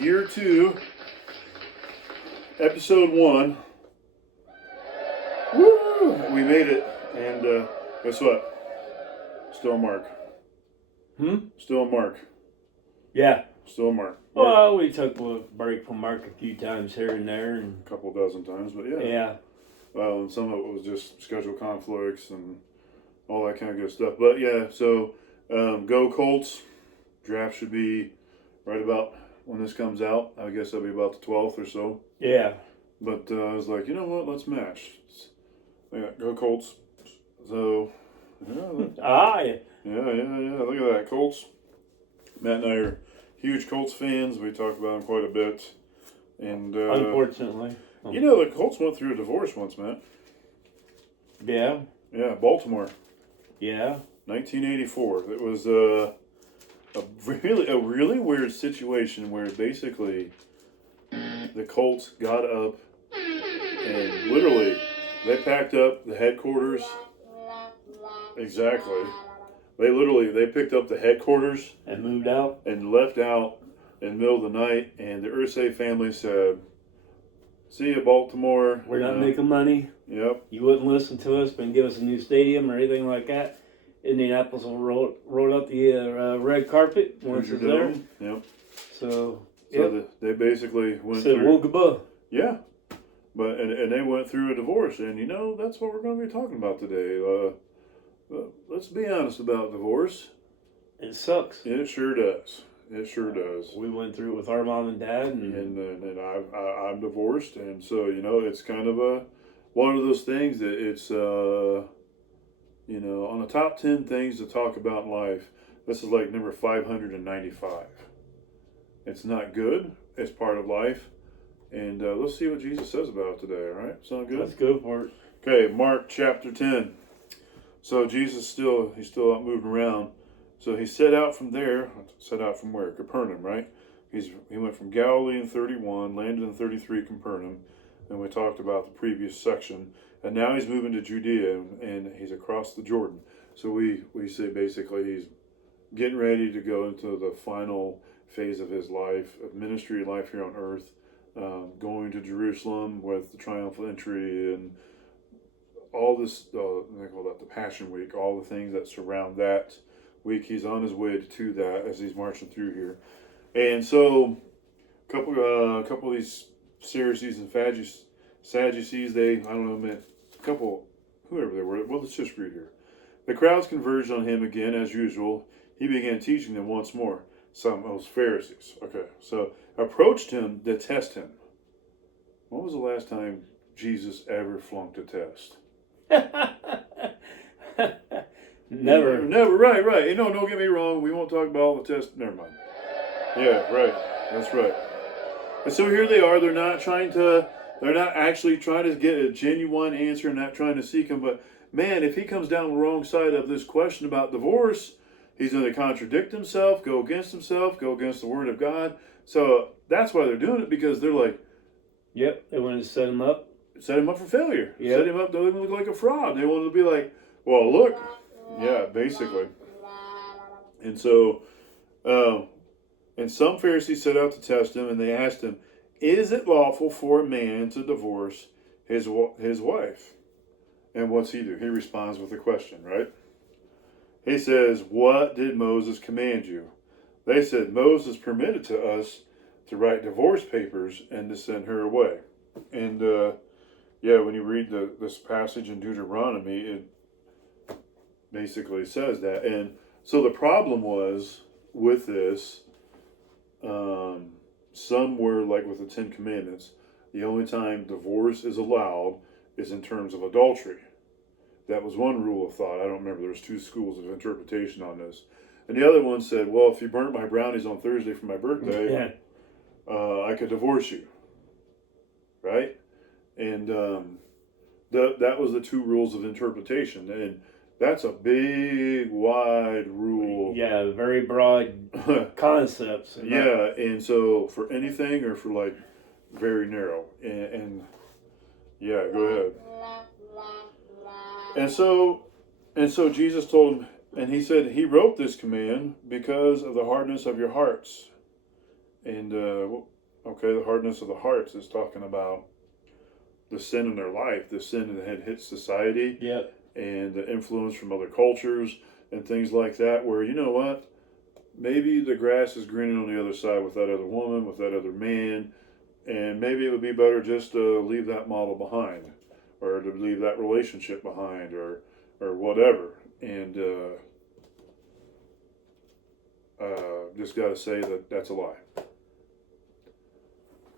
year 2, episode 1. Woo! We made it, and guess what? Still a mark. Still a mark. Yeah. Still a mark. Well, we took a break from Mark a few times here and there, and A couple dozen times, but yeah. yeah. Well, and some of it was just schedule conflicts and all that kind of good stuff. But yeah, so go Colts. Draft should be right about when this comes out. I guess that'll be about the 12th or so. Yeah. But I was like, you know what? Let's match. Yeah, go Colts. So, yeah. Yeah. Look at that. Colts. Matt and I are huge Colts fans. We talk about them quite a bit. And Unfortunately. you know, the Colts went through a divorce once, Matt. Yeah. Yeah, Baltimore. Yeah. 1984. It was a really weird situation where basically the Colts got up and literally they packed up the headquarters. Exactly. They picked up the headquarters And moved out. and left out in the middle of the night, and the Irsay family said, "See you, Baltimore. We're not making money. Yep. You wouldn't listen to us, but give us a new stadium or anything like that." Indianapolis will roll out the red carpet once it's there. Yep. So They basically went said through. Woogaba. Yeah. But and they went through a divorce, and you know that's what we're going to be talking about today. Let's be honest about divorce. It sucks. It sure does. It sure does. We went through it with our mom and dad, And I'm divorced, and so you know it's kind of one of those things that it's you know, on the top 10 things to talk about in life, this is like number 595. It's not good. It's part of life. And let's see what Jesus says about it today, all right? Sound good? let's go for it. Okay, Mark chapter 10. So Jesus he's still out moving around. So he set out from there. Set out from where? Capernaum, right? He went from Galilee in 31, landed in 33, Capernaum. And we talked about the previous section. And now he's moving to Judea, and he's across the Jordan. So we say basically he's getting ready to go into the final phase of his life, of ministry life here on earth, going to Jerusalem with the triumphal entry and all this, they call that the Passion Week, all the things that surround that week. He's on his way to that as he's marching through here. And so a couple of these Pharisees and Sadducees, whoever they were. Well, let's just read here. The crowds converged on him again, as usual. He began teaching them once more. Some of those Pharisees. Okay, so approached him to test him. When was the last time Jesus ever flunked a test? Never. Right. You know, don't get me wrong. We won't talk about all the tests. Never mind. Yeah, right. That's right. And so here they are. They're not actually trying to get a genuine answer, not trying to seek him. But man, if he comes down the wrong side of this question about divorce, he's going to contradict himself, go against the word of God. So that's why they're doing it, because they're like, yep, they wanted to set him up. Set him up for failure. Yep. Set him up to look like a fraud. They wanted to be like, well, look. Yeah, basically. And so, and some Pharisees set out to test him, and they asked him, is it lawful for a man to divorce his wife? And what's he do? He responds with a question, right? He says, what did Moses command you? They said, Moses permitted to us to write divorce papers and to send her away. And when you read this passage in Deuteronomy, it basically says that. And so the problem was with this, some were like with the Ten Commandments. The only time divorce is allowed is in terms of adultery. That was one rule of thought. I don't remember. There was 2 schools of interpretation on this. And the other one said, well, if you burnt my brownies on Thursday for my birthday, I could divorce you. Right? And that was the 2 rules of interpretation. And that's a big, wide rule. Yeah, very broad concepts. Yeah, and so for anything or for like very narrow. And yeah, go ahead. And so Jesus told him, and he said, he wrote this command because of the hardness of your hearts. And okay, the hardness of the hearts is talking about the sin in their life, the sin that had hit society, Yep. and the influence from other cultures and things like that. Where, you know what, maybe the grass is greener on the other side with that other woman, with that other man, and maybe it would be better just to leave that model behind, or to leave that relationship behind, or whatever. And just got to say that that's a lie.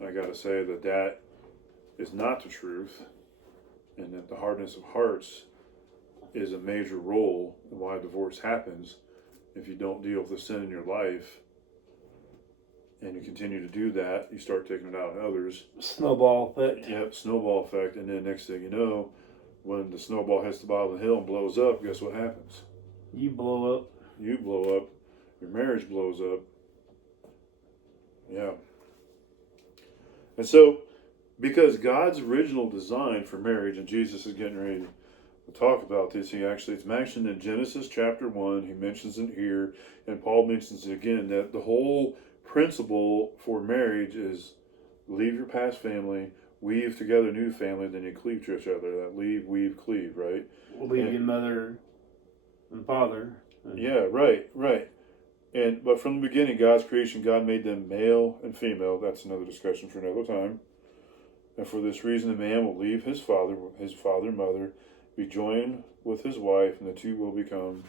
I got to say that that is not the truth, and that the hardness of hearts is a major role in why divorce happens. If you don't deal with the sin in your life and you continue to do that, you start taking it out on others. Snowball effect. Yep, snowball effect. And then next thing you know, when the snowball hits the bottom of the hill and blows up, guess what happens? You blow up. You blow up. Your marriage blows up. Yeah. And so, because God's original design for marriage, and Jesus is getting ready to talk about this, it's mentioned in Genesis chapter 1, he mentions it here, and Paul mentions it again, that the whole principle for marriage is leave your past family, weave together a new family, then you cleave to each other. That leave, weave, cleave, right? Leave your mother and father. Yeah, right. But from the beginning, God's creation, God made them male and female. That's another discussion for another time. And for this reason, a man will leave his father and mother, be joined with his wife, and the two will become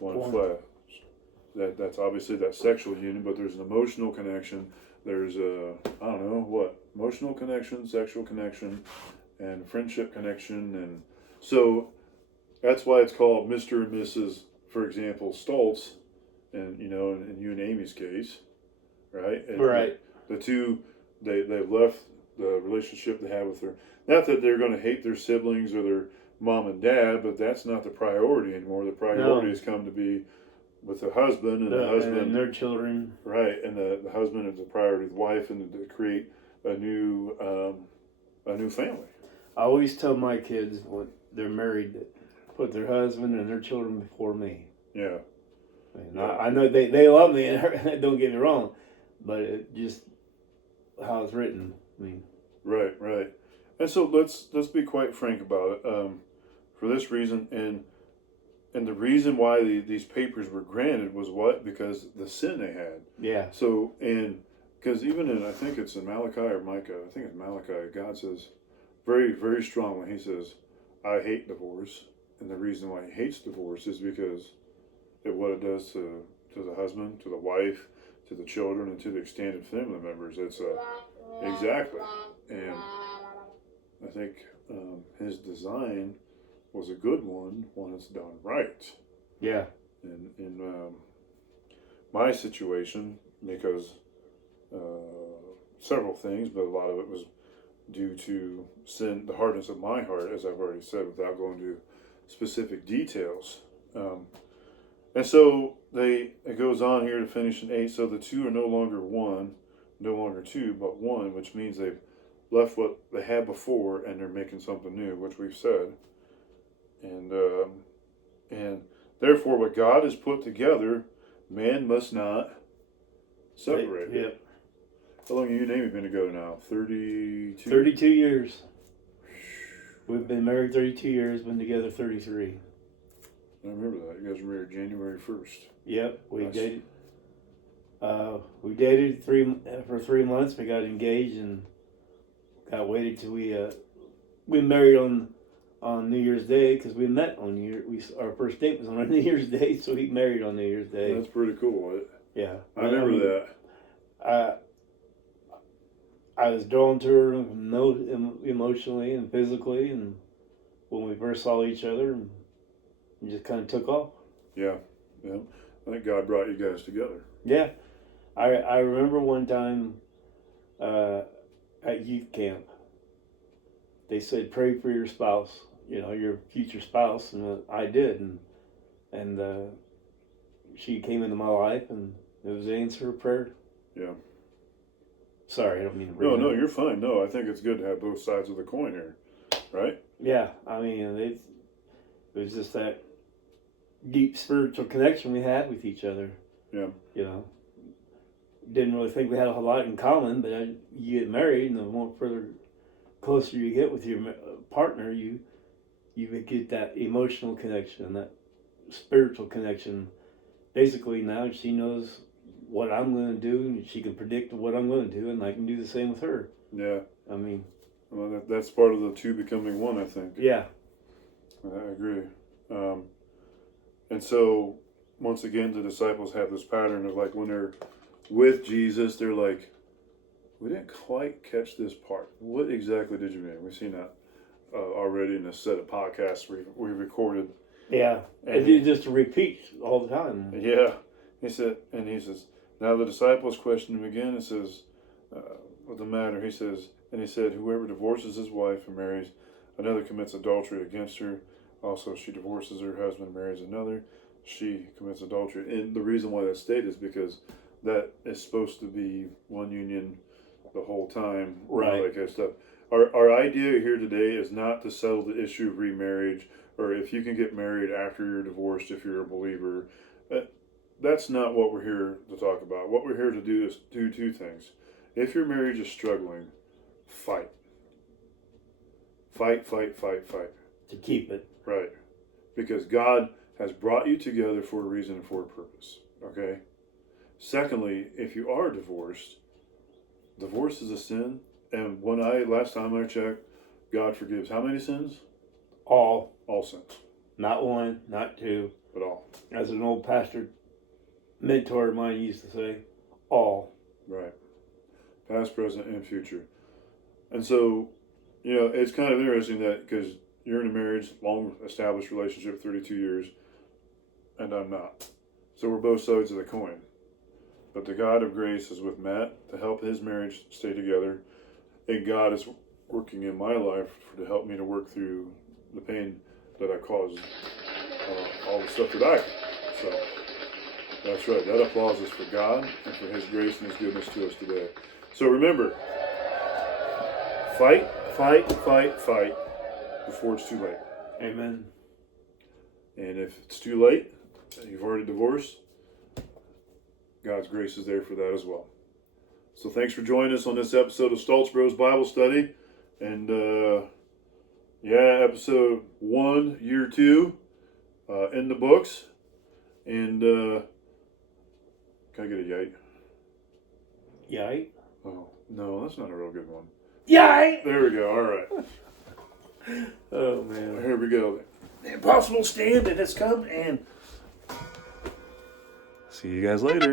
one flesh. That's obviously that sexual union, but there's an emotional connection. There's emotional connection, sexual connection, and friendship connection. And so that's why it's called Mr. and Mrs., for example, Stoltz, and in you and Amy's case, right? And right. The two, they've left the relationship they had with her. Not that they're going to hate their siblings or their mom and dad, but that's not the priority anymore. The priority has come to be with the husband, and the husband and their children. Right, and the husband is the priority of the wife, and to create a new family. I always tell my kids when they're married that put their husband and their children before me. Yeah. And I know they love me, and don't get me wrong, but it just how it's written. I mean, right. And so let's be quite frank about it. For this reason, and the reason why these papers were granted was what? Because the sin they had. Yeah. So, and because even in, I think it's in Malachi or Micah, I think it's Malachi, God says very, very strongly, he says, I hate divorce. And the reason why he hates divorce is because what it does to the husband, to the wife, to the children, and to the extended family members. It's exactly. And I think his design was a good one when it's done right. Yeah. In my situation, because several things, but a lot of it was due to sin, the hardness of my heart, as I've already said, without going into specific details. And so it goes on here to finish in 8. So the two are no longer one, no longer two, but one, which means they've left what they had before and they're making something new, which we've said. And therefore, what God has put together, man must not separate. Yep. How long have you and Amy been together now? 32? 32 years. We've been married 32 years, been together 33. I remember that. You guys were married January 1st. Yep, we dated. We dated for 3 months. We got engaged and got waited till we married on New Year's Day because we met on our first date was on New Year's Day, so we married on New Year's Day. That's pretty cool, right? Yeah, I remember that. I was drawn to her emotionally and physically, and when we first saw each other, and it just kind of took off. Yeah. I think God brought you guys together. Yeah, I remember one time at youth camp, they said pray for your spouse, your future spouse, and I did, and she came into my life, and it was the answer of prayer. Yeah. Sorry, I don't mean to bring No, you're fine. No, I think it's good to have both sides of the coin here, right? Yeah, I mean, it was just that deep spiritual connection we had with each other. Yeah. didn't really think we had a whole lot in common, but you get married, and the more further closer you get with your partner, you get that emotional connection, that spiritual connection. Basically, now she knows what I'm going to do, and she can predict what I'm going to do, and I can do the same with her. Yeah. I mean, Well, that's part of the two becoming one, I think. yeah. I agree. And so, once again, the disciples have this pattern of like when they're with Jesus, they're like, we didn't quite catch this part. What exactly did you mean? We've seen that already in a set of podcasts we recorded. Yeah. And It just repeats all the time. yeah. He says, now the disciples question him again and says, what's the matter? He says, and he said, whoever divorces his wife and marries another commits adultery against her. Also, she divorces her husband and marries another, she commits adultery. And the reason why that's stated is because that is supposed to be one union the whole time. Right. All that kind of stuff. Our idea here today is not to settle the issue of remarriage or if you can get married after you're divorced if you're a believer. That's not what we're here to talk about. What we're here to do is do two things. If your marriage is struggling, fight. Fight. To keep it. Right. Because God has brought you together for a reason and for a purpose. Okay? Secondly, if you are divorced, divorce is a sin. And last time I checked, God forgives how many sins? All. All sins. Not one, not two. But all. As an old pastor mentor of mine used to say, all. Right. Past, present, and future. And so, it's kind of interesting that because you're in a marriage, long established relationship, 32 years, and I'm not. So we're both sides of the coin. But the God of grace is with Matt to help his marriage stay together. And God is working in my life to help me to work through the pain that I caused, all the stuff that I did. So that's right. That applause is for God and for his grace and his goodness to us today. So remember, fight before it's too late. Amen. And if it's too late, and you've already divorced, God's grace is there for that as well. So thanks for joining us on this episode of Stoltz Bros Bible Study. And episode 1, year 2, in the books. And can I get a yay? Yay? Oh, no, that's not a real good one. Yay! There we go. All right. Oh, man. Here we go. The impossible stand that has come, and see you guys later.